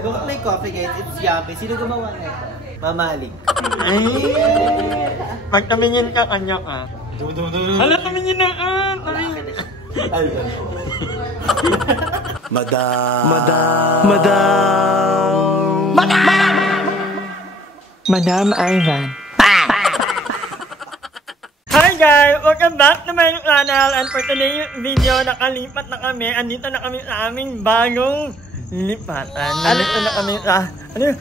Nag-apply coffee guys, it's yummy. Sino gumawa nito? Mamalig. Ay! Pagkamingin ka, kanya ka. Hala, kamingin na ka! Madam Ivan. Hi guys! Welcome back to my channel, and for today's video, nakalipat na kami. Andito na kami sa aming bagong lipatan. Nandito na kami sa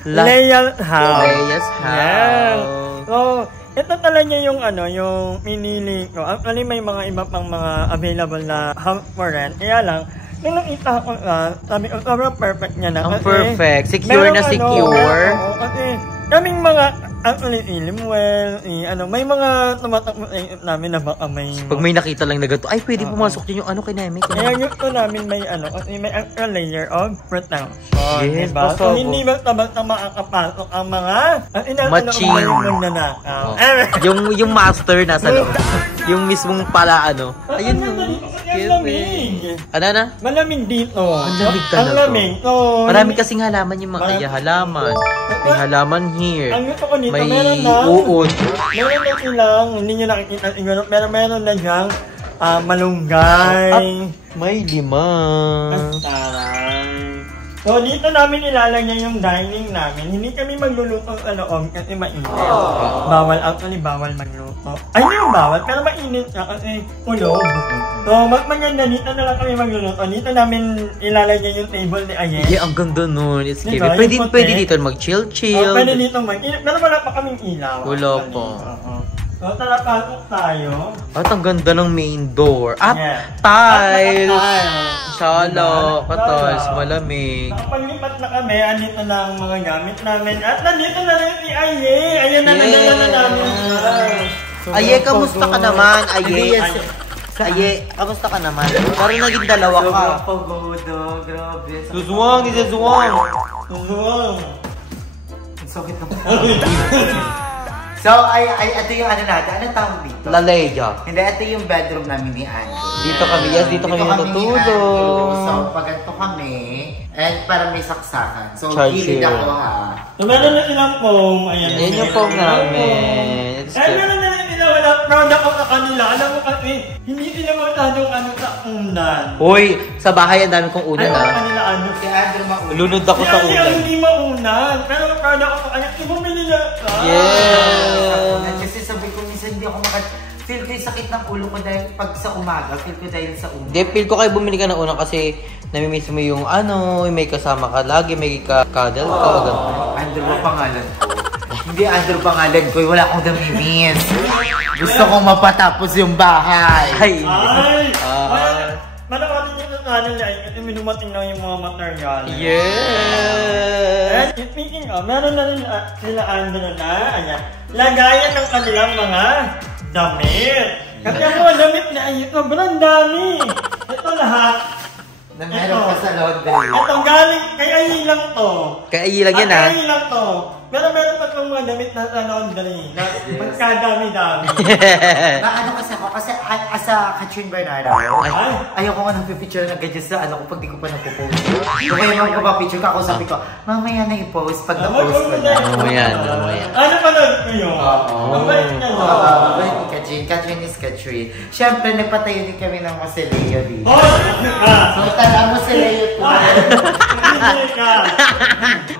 Leia's house. Leia's house. Yeah. So, ito talaga yung yung pinili ko. Actually, may mga iba pang mga available na house for rent. Kaya lang, nung nakita ko sabi ko, sobrang perfect niya na. Ang perfect. Secure na secure. Kasi kaming mga actually, Limuel, may mga tumatakbo namin na baka may... Pag may nakita lang na gato, ay pwede pumasok din yung kineme. Kaya gusto namin may kasi may extra layer of protection. Yes, diba? So, hindi basta makakapasok ang mga matching. Yung master nasa loob. Yung mismong pala ayun yung... Ano na? Malamig dito. Ang lamig talaga. Ang lamig. Marami kasing halaman yung mga halaman. May halaman here. Ang gusto ko dito, may uod. Meron na silang, hindi nyo nakikita siguro, pero meron na siyang malunggay. May limang. Taray. So, dito namin ilalagay yung dining namin. Hindi kami magluluto sa loob kasi mainit. Bawal, actually bawal magluto. Ay, hindi yung bawal, pero mainit siya kasi kulog. So, maganda dito na lang kami magluluto. Dito namin ilalagay yung table ni Ayen. Yeah, ang ganda nun. It's diba? Pwede dito mag-chill-chill. Pwede dito mag-init. Pero wala pa kaming ilaw. Wala pa. So, tara, pasok tayo. At ang ganda ng main door. At tile! Shala, katas, malamig. Paglipat na kami, andito na ang mga gamit namin. At nandito na rin si Aye! Ayan na nagdala namin. Aye, kamusta ka naman? Aye, kamusta ka naman? Parang naging dalawa ka. Sobrang pagodo, grabe. Suzuwang, ni Suzuwang. Suzuwang. Ang sakit na So, ito yung natin. Ano tawag dito? Laleya. Hindi, ito yung bedroom namin ni Andrew. Dito kami matutulog. So, pag ito kami, and parang may saksakan. So, gilid ako So, meron na silang foam. Ayan yung foam namin. Meron na rin sila. Proud ako sa kanila. Alam mo kasi, hindi sila masyadong sa unan. Hoy, sa bahay ang dami kong unan Ayaw kanila Si Andrew maunan. Lunod ako sa unan. Hindi maunan. Pero proud ako sa kanya. Ibumili na ka. Yeah. Kasi sabi ko, minsan hindi ako feel ko yung sakit ng ulo ko dahil pag sa umaga, feel ko dahil sa umaga. Hindi, feel ko kayo bumili ka ng una kasi namimiss mo yung may kasama ka lagi, may cuddle ka. Andrew ba pangalan ko? Hindi Andrew pangalan ko, wala akong namimiss. Gusto kong mapatapos yung bahay. Ay! Malakarin yung channel niya kasi minumating lang yung mga material. Yeah! And speaking of, meron na rin sila Andrew na, lagayan ng kanilang mga damit. Kasi ang mga damit na sobrang dami. Ito lahat. Na meron pa sa laundry. Ito galing, kay Ayi lang to. Kay Ayi lang yan Kay Ayi lang to. Pero meron pa itong mga damit na sa laundry. Magkadami-dami. Ano kasi ako, kasi as a Catherine Bernardo, ayoko nga nagpipicture ng ganyan sa pag di ko pa napopost. Kung kaya mo pa picture ka, ako sabi ko, mamaya na i-post pag na-post ko na. Mamaya. Ano pa nun ko yun? Ang bait niya no? Bait ni Catherine. Catherine is Catherine. Siyempre, nagpatayo din kami ng Masileo dito. So, tala Masileo to. Hindi ka.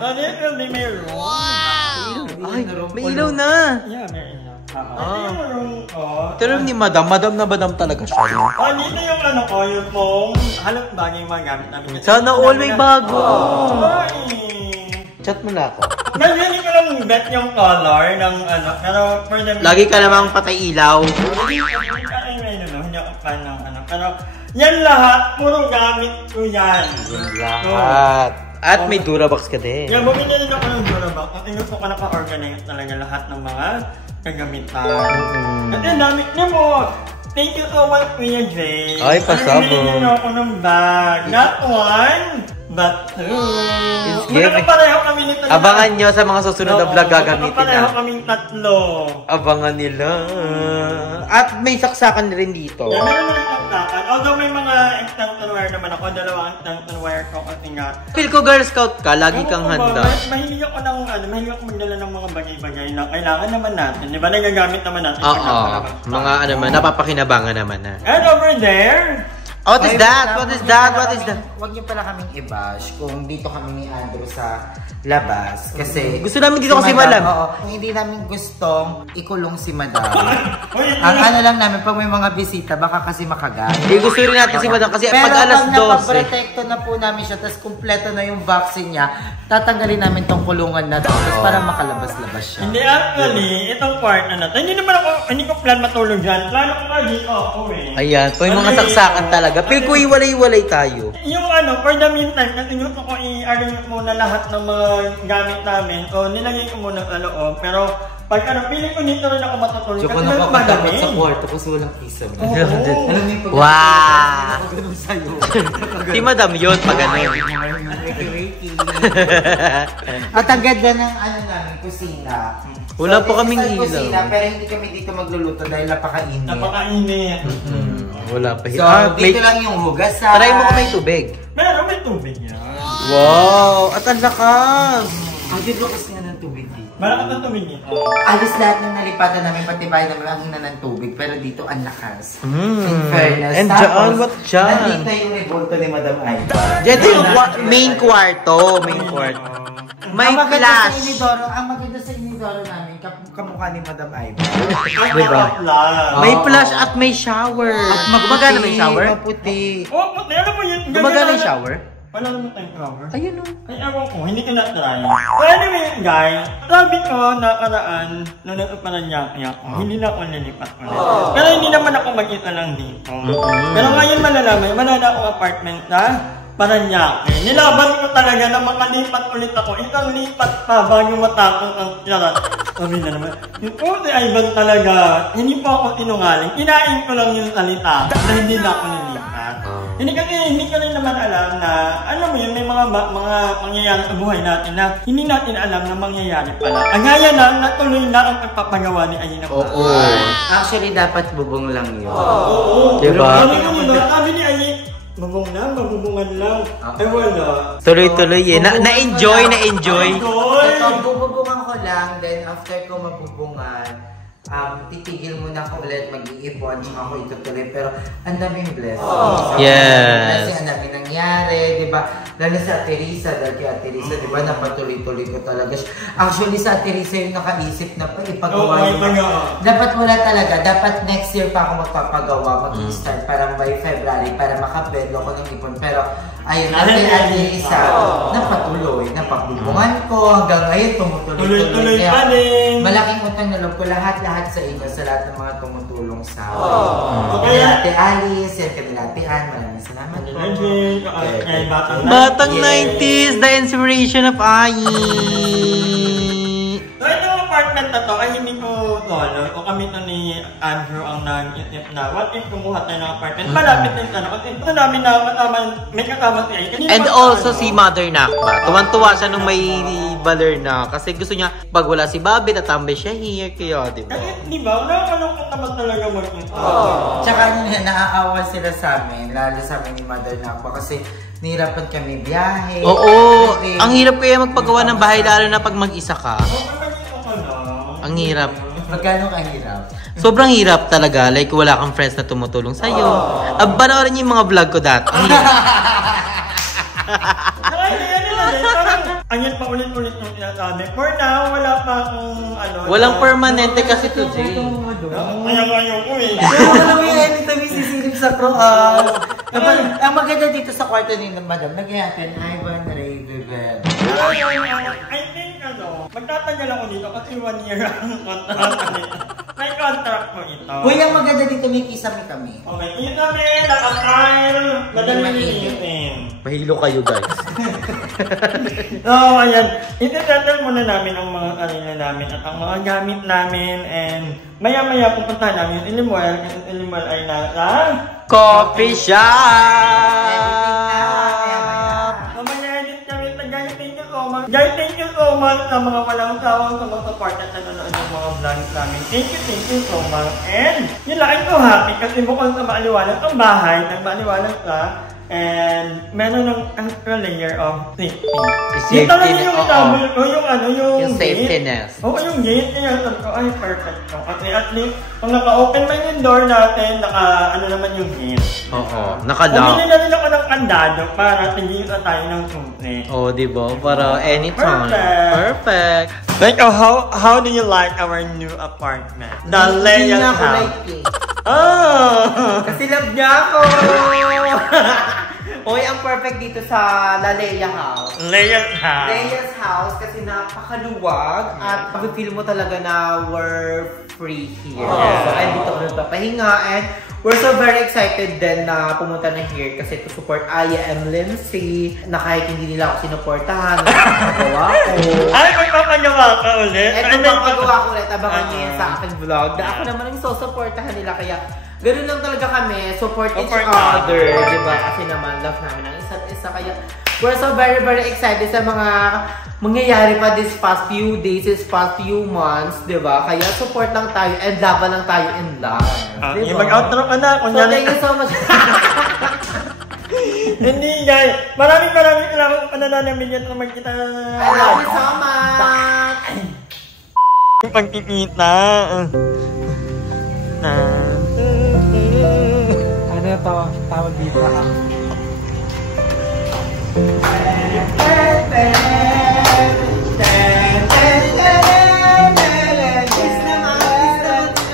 Ano yung meron? Ay, may ilaw na! Yeah, may ilaw. Ito yung room ko. Pero ni Madam na Madam talaga siya. Dito yung yung pong halos bagay yung mga gamit namin. Sana all may bago! Chat mo na ako. Hindi ko lang bet yung color ng pero for them... Lagi ka namang patay ilaw. Hindi ako fan ng pero yan lahat, puro gamit ko yan. Yan lahat. At may Durabox ka din. Yan, bumili rin ako ng Durabox. At gusto ko naka-organize talaga lahat ng mga kagamitan. At yan, damit niyo mo. Thank you so much, Kuya Jay. Ay, pasabog. Bumili niyo ako ng bag. Not one, but two. Magkakapareho kami nito. Abangan nyo sa mga susunod na vlog gagamitin na. Magkakapareho kaming tatlo. Abangan nila. At may saksakan rin dito. Yan, meron na rin bulakan. Although may mga extension wire naman ako, dalawang extension wire ko kasi nga. Feel ko Girl Scout ka, lagi kang handa. Mahilig ako ng, mahilig ako magdala ng mga bagay-bagay na kailangan naman natin. Di ba nagagamit naman natin? Oo, mga ano man, napapakinabangan naman na. And over there, What is that? What is that? What is that? Huwag niyo pala kaming i-bash kung dito kami ni Andrew sa labas. Kasi... Gusto namin dito kasi Madam. Oo, hindi namin gustong ikulong si Madam. Ang ano lang namin, pag may mga bisita, baka kasi makagat. Gusto rin natin si Madam kasi pero pag alas 12. Pero pag napaprotekto na po namin siya, tapos kumpleto na yung vaccine niya, tatanggalin namin tong kulungan na to, tapos para makalabas-labas siya. Hindi actually, itong part na natin, hindi ko plan matulog dyan. Plano ko nga dito ako eh. Ayan, po yung mga saksakan talaga. Pero kung iwalay-walay tayo. Yung ano, for the meantime, kasi gusto ko i-arrange muna lahat ng mga gamit namin. O, nilagay ko muna sa loob. Pero, pag ano, feeling ko dito rin ako matutulog. Tsaka napapatapat sa kwarto kasi walang kisam. Wow! Si Madam yun, pag ano. At ang ganda ng ano namin, kusina. Wala pa kaming ilaw. Kusina, pero hindi kami dito magluluto dahil napakainit. Napakainit. Wala pa. So, dito lang yung hugasan. Try mo kung may tubig. Meron, may tubig yan. Wow! At ang lakas! Ang dilukas nga ng tubig dito. Malakas ang tubig dito. Alis lahat ng nalipatan namin, pati bahay namin ang hina ng tubig, pero dito ang lakas. In fairness. And dyan, what dyan? Nandito yung revolto ni Madam Aida. Dito yung main kwarto. Main kwarto. May flash. Ang maganda sa inidoro namin, kamukha ni Madam Aida. Diba? May flash at may shower. Gumagana may shower? Maputi. Oh, puti. Alam mo yun. Gumagana yung shower? Wala naman tayong shower. Ayun o. Ay, ewan ko. Hindi ko na-try. So anyway, guys. Sabi ko, nakaraan, nung nagpapananyak ako, hindi na ako nalipat ulit. Pero hindi naman ako mag-isa lang dito. Pero ngayon malalaman, wala na akong apartment na Paranaque. Nilaban ko talaga na makalipat ulit ako. Isang lipat pa bago matapos ang tiyarat. Sabi na naman, yung si Ivan talaga, hindi po ako sinungaling. Kinain ko lang yung salita na hindi na ako nilipat. Hindi ko rin naman alam na, alam mo yun, may mga mangyayari sa buhay natin na hindi natin alam na mangyayari pala. Ang gaya na, natuloy na ang pagpapagawa ni Ayina. Oo. Actually, dapat bubong lang yun. Oo. Diba? Sabi ni Ayina, mabubungan lang. Ay wala. Tuloy-tuloy eh. Na-enjoy. Ito, bububungan ko lang, then after ko mabubungan, titigil muna ako ulit, mag-iipon, tsaka ako itutuloy. Pero ang daming blessings. Yes. Kasi ang daming nangyari, di ba? Lalo sa Ate Risa, dahil kay Ate Risa, di ba, napatuloy-tuloy ko talaga siya. Actually, sa Ate Risa yung nakaisip na ipagawa dapat wala talaga. Dapat next year pa ako magpapagawa, mag-start parang by February para makabedlo ko ng ipon. Pero ayun, Ate Risa, napatuloy, napabubungan ko, hanggang ngayon tumutuloy-tuloy. Pa din. Malaking utang na loob ko lahat sa inyo, sa lahat ng mga tumutulong sa akin. Ate Alice, yan kanila Ate Ann, maraming salamat po. Batang 90s, the inspiration of Ai. So itong apartment na to ay hindi ko o kami to ni Andrew ang nag-isip na what if kumuha tayo ng apartment. Malapit din sana kasi ito namin na may kasama si Ai. And also si Mother Nakba. Tuwan-tuwa siya nung may baler na kasi gusto niya pag wala si Bobby tatambay siya here kaya di ba? Kasi di ba, nakakalungkot naman talaga mag-isip. Tsaka naaawa sila sa amin, lalo sa amin ni Mother Nakba kasi nahirapan kami biyahe. Oo, ang hirap kaya magpagawa ng bahay lalo na pag mag-isa ka. Ang hirap. Magkano ang hirap? Sobrang hirap talaga. Like, wala kang friends na tumutulong sa'yo. Panoorin niyo yung mga vlog ko dati. Ang hirap. Ang yan pa ulit-ulit yung sinasabi. For now, wala pa akong walang permanente kasi to, Jay. Ayaw ko eh. Wala mo yung anytime isisilip sa cross. Ang maganda dito sa kwarto ni Madam, nag-happen, Ivan Raven. I think magtatagal ako dito kasi 1 year ang contract nito. May contract mo ito. Kuya, ang maganda dito may kisame kami. Okay, kisame, naka-file, madaling iisipin. Mahilo kayo, guys. So, ayan. Iti-settle muna namin ang mga arena namin at ang mga gamit namin and maya-maya pupunta namin yung Ilimuel kasi Ilimuel ay nasa coffee shop! Mamaya edit kami. Guys, thank you so much Guys, thank you so much sa mga walang sawang sumusupport at nanonood ng mga vlogs namin. Thank you so much. And yun lang, I'm so happy kasi bukod sa maaliwalag ang bahay, nagmaaliwalag ka. And meron ng extra layer of safety. Yung talaga yung double, o yung ano, yung safetyness. Oo, yung gate. Kaya sabi ko, ay, perfect ko. Kasi at least, kung naka-open man yung door natin, ano naman yung gate. Oo, naka-lock. Pumili na rin ako ng kandado para tingin na tayo ng sumple. Oo, diba? Para anytime. Perfect. Like, how do you like our new apartment? The layout house. Oh! Kasi love niya ako! Oy, ang perfect dito sa La Leia House. Layout house. Leia's house kasi napakaluwag at pag-feel mo talaga na we're free here. So, ay dito ko nagpapahinga and we're so very excited din na pumunta na here kasi to support Aya and Lindsay na kahit hindi nila ako sinuportahan, napapagawa ko. Ay, may papagawa ka ulit? Eto papagawa ko ulit, abangan niyo yan sa aking vlog na ako naman yung susuportahan nila kaya ganun lang talaga kami, support each other, diba? Kasi naman, love namin ang isa't isa. Kaya, we're so very, very excited sa mga mangyayari pa this past few days, this past few months, diba? Kaya, support lang tayo and laban lang tayo in love. Diba? Mag-outro ka na. So, thank you so much. Hindi, guys. Maraming salamat kung nananamigyan naman kita. I love you so much. Yung pagkikita. Ano ito? Tawag dito.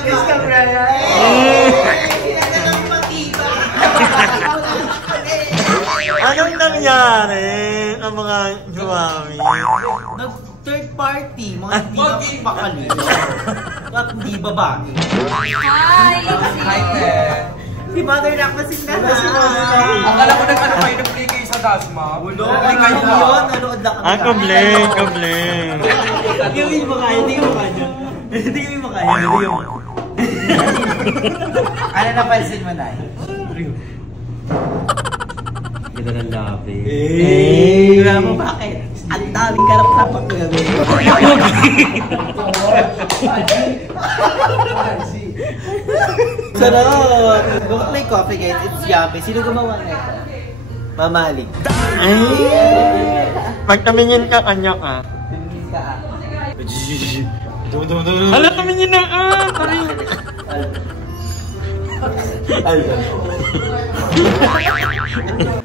Kiss ka, Brian. Anong nangyari ang mga juwami? Nag-third party, mga hindi na pakali. At hindi babae. Hi, si Mother Nakmasin na na. Akala ko nag-ano kayo, nag-play kayo sa Dasma. Wala. Kayo yun, nanood lang kami. Kabling. Hindi mo kaya, hindi mo kaya. Hindi mo kaya, hindi mo. Ano napansin mo, Nay? Ganda ng labi. Wala mo bakit? Ang daming karap-karap ko gagawin. Sarap! Don't play coffee guys, it's yummy. Sino gumawa na ito? Mamalig. Pagkamingin ka, kanya ka. Tumingin ka ah. Hala, kamingin na ka!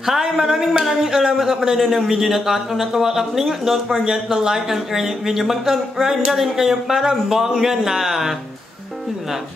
Hi! Maraming salamat sa panonood ng video na ito. At kung natuwa ka, please don't forget to like and share this video. Mag-subscribe na rin kayo para bongga na. Yun lang.